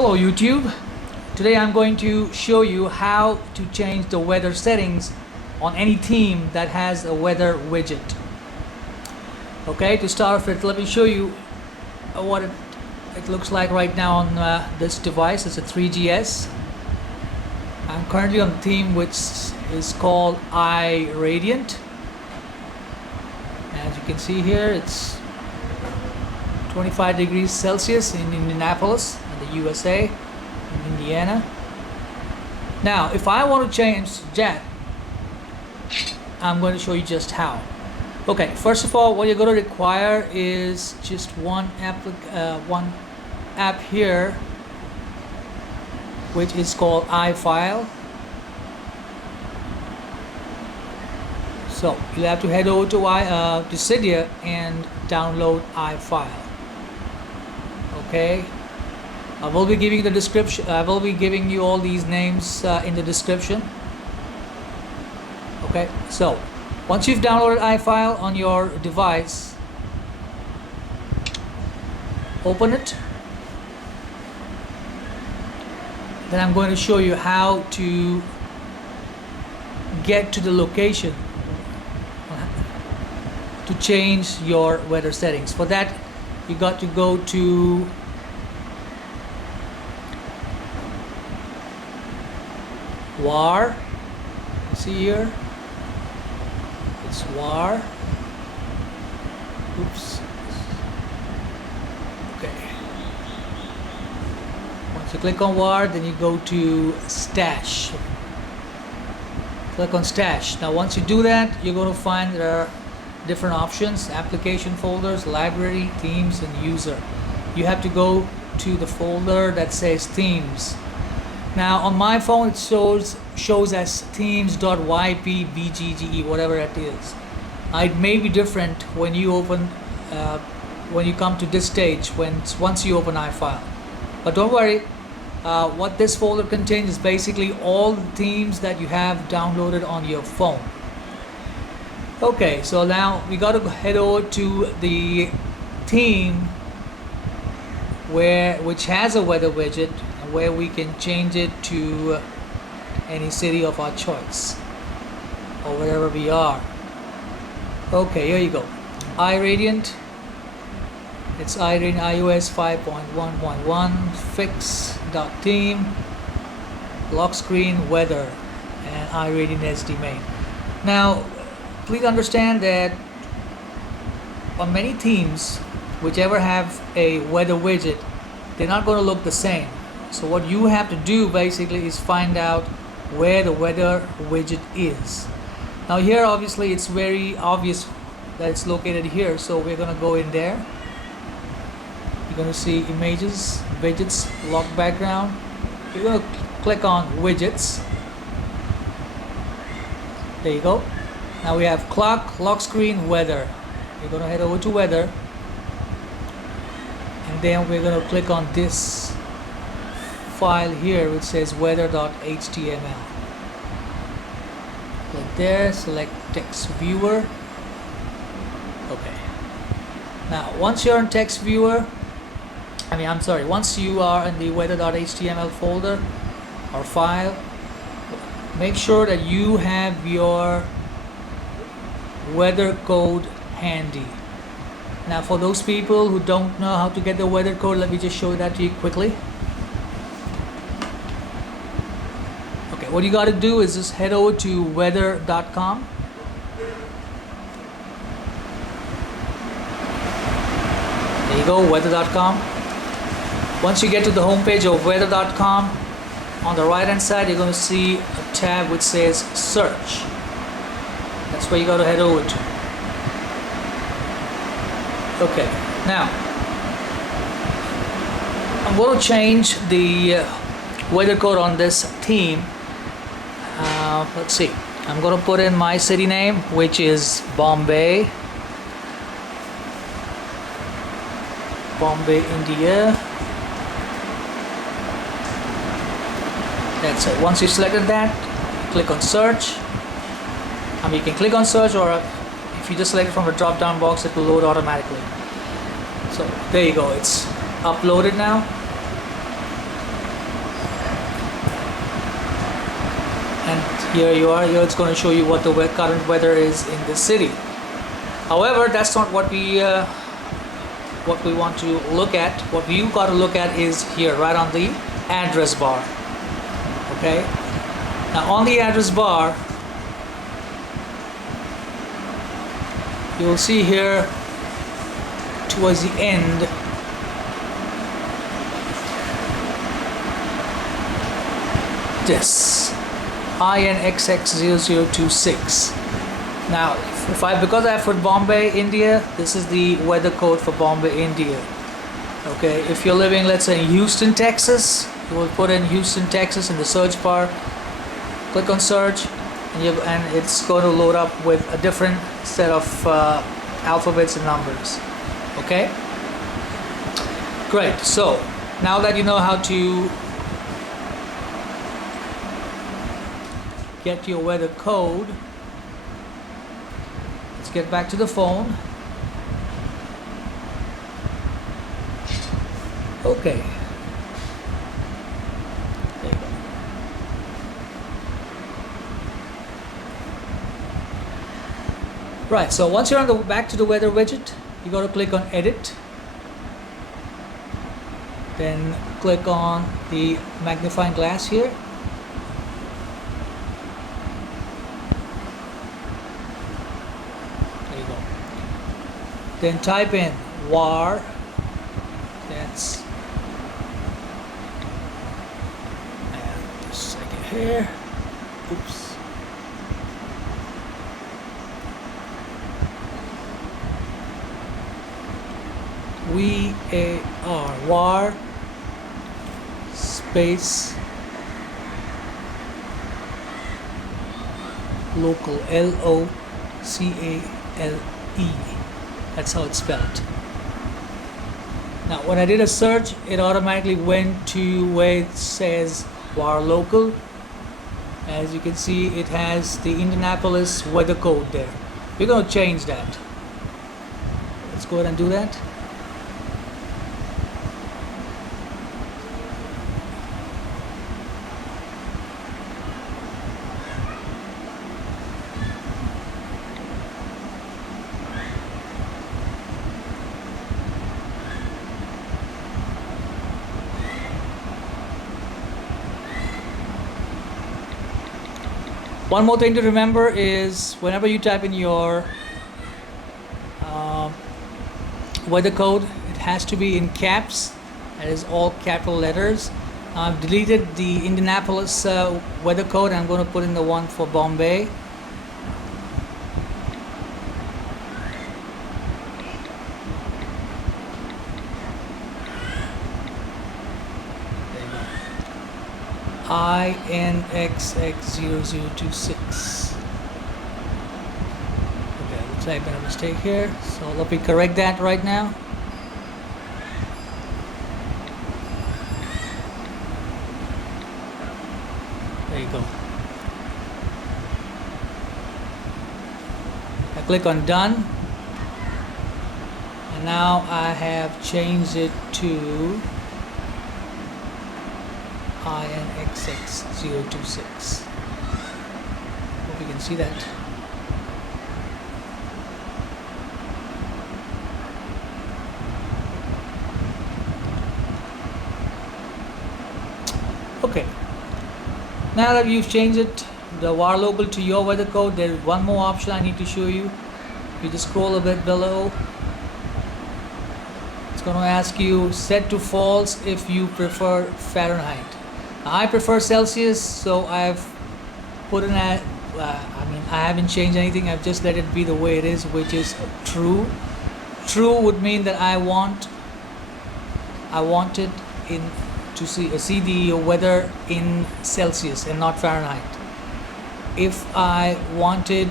Hello YouTube. Today I'm going to show you how to change the weather settings on any theme that has a weather widget. Okay, to start with, let me show you what it looks like right now on this device. It's a 3GS. I'm currently on a theme which is called iRadiant. As you can see here, it's 25 degrees Celsius in Indianapolis, in the USA, in Indiana. Now, if I want to change that, I'm going to show you just how. Okay, first of all, what you're going to require is just one app here, which is called iFile. So you'll have to head over to Cydia and download iFile. Okay, I will be giving the description. I will be giving you all these names in the description. Okay, so once you've downloaded iFile on your device, open it. Then I'm going to show you how to get to the location to change your weather settings. For that, you got to go to var. See here, it's var. Oops. Okay. Once you click on var, then you go to stash. Click on stash. Now once you do that, you're going to find there are different options: application folders, library, themes, and user. You have to go to the folder that says themes. Now on my phone it shows as themes.ypbgge, whatever it is. It may be different when you open when you come to this stage, once you open iFile. But don't worry, what this folder contains is basically all the themes that you have downloaded on your phone. Okay, so now we got to head over to the theme which has a weather widget, where we can change it to any city of our choice or wherever we are. Okay, here you go. iRadiant. It's iRadiant iOS 5.1.1 fix.theme lock screen weather and iRadiant SD main. Now please understand that on many themes, whichever have a weather widget, they're not going to look the same. So what you have to do basically is find out where the weather widget is. Now here obviously it's very obvious that it's located here, so we're going to go in there. You're going to see images, widgets, lock background. You're going to click on widgets. There you go. Now we have clock, lock screen, weather. You're going to head over to weather, and then we're going to click on this file here which says weather.html. Click there, select text viewer. Okay. Now once you're in text viewer, once you are in the weather.html folder or file, make sure that you have your weather code handy. Now for those people who don't know how to get the weather code, let me just show that to you quickly. Okay, what you got to do is just head over to weather.com. There you go, weather.com. Once you get to the home page of weather.com, on the right hand side you're going to see a tab which says search. That's where you got to head over to. Okay, now I'm going to change the weather code on this theme. Let's see, I'm going to put in my city name, which is Bombay, India. That's it. Once you selected that, click on search. You can click on search, or if you just select it from the drop down box, it will load automatically. So there you go, it's uploaded now. and here you are. Here it's going to show you what the current weather is in the city. However, that's not what we want to look at. What you got to look at is here, right on the address bar. Okay. Now on the address bar, you'll see here towards the end this INXX0026. Now because I have put Bombay, India, this is the weather code for Bombay, India. Okay, if you're living, let's say, in Houston, Texas, you will put in Houston, Texas in the search bar, click on search, and it's going to load up with a different set of alphabets and numbers. Okay, great. So now that you know how to get your weather code, let's get back to the phone. Okay. There you go. Right, so once you're on the back to the weather widget, you got to click on edit. Then click on the magnifying glass here. There you go. Then type in var. That's and a second here. Oops. var space local, locale. That's how it's spelled. Now when I did a search, it automatically went to where it says var local. As you can see, it has the Indianapolis weather code there. We're going to change that. Let's go ahead and do that. One more thing to remember is whenever you type in your weather code, it has to be in caps. That is all capital letters. I've deleted the Indianapolis weather code. I'm going to put in the one for Bombay. INXX0026. Okay, looks like I made a mistake here, so let me correct that right now. There you go. I click on done, and now I have changed it to INXX026. Hope you can see that. Okay. Now that you've changed it, the var local to your weather code, there is one more option I need to show you. You just scroll a bit below. It's going to ask you set to false if you prefer Fahrenheit. I prefer Celsius, so I've put in I haven't changed anything. I've just let it be the way it is, which is true. True would mean that I want it to see the weather in Celsius and not Fahrenheit. If I wanted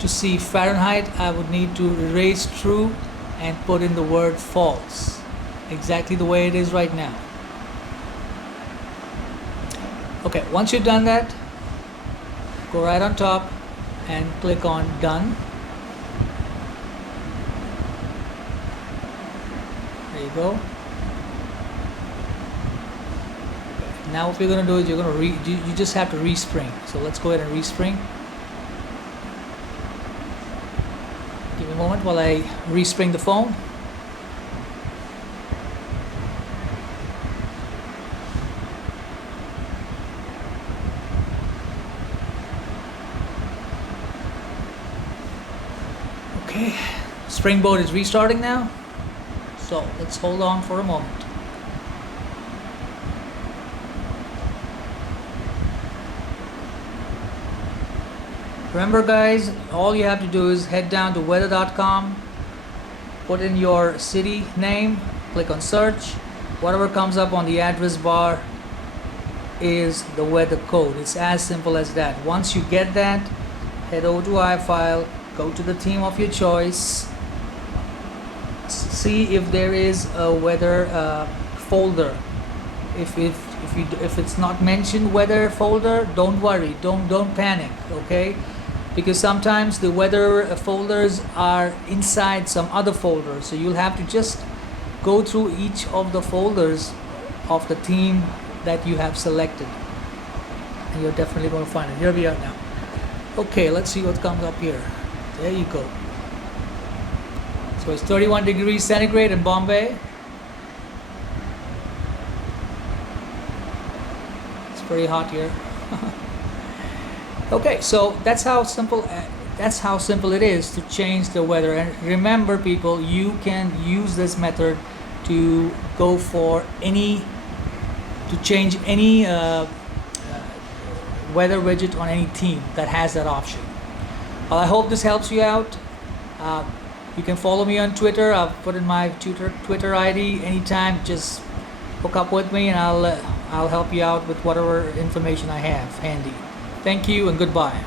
to see Fahrenheit, I would need to erase true and put in the word false, exactly the way it is right now. Okay, once you've done that, go right on top and click on done. There you go. Okay. Now what we're going to do is you're going to you just have to respring. So let's go ahead and respring. Give me a moment while I respring the phone. Okay, Springboard is restarting now. So let's hold on for a moment. Remember guys, all you have to do is head down to weather.com, put in your city name, click on search. Whatever comes up on the address bar is the weather code. It's as simple as that. Once you get that, head over to iFile, go to the theme of your choice, see if there is a weather folder. If it's not mentioned weather folder, don't worry, don't panic, okay? Because sometimes the weather folders are inside some other folder, so you'll have to just go through each of the folders of the theme that you have selected, and you're definitely going to find it. Here we are now. Okay, let's see what comes up here. There you go. So it's 31 degrees centigrade in Bombay. It's pretty hot here. Okay, so that's how simple it is to change the weather. And remember people, you can use this method to go for to change any weather widget on any theme that has that option. Well, I hope this helps you out. You can follow me on Twitter. I've put in my Twitter ID. Anytime, just hook up with me and I'll help you out with whatever information I have handy. Thank you and goodbye.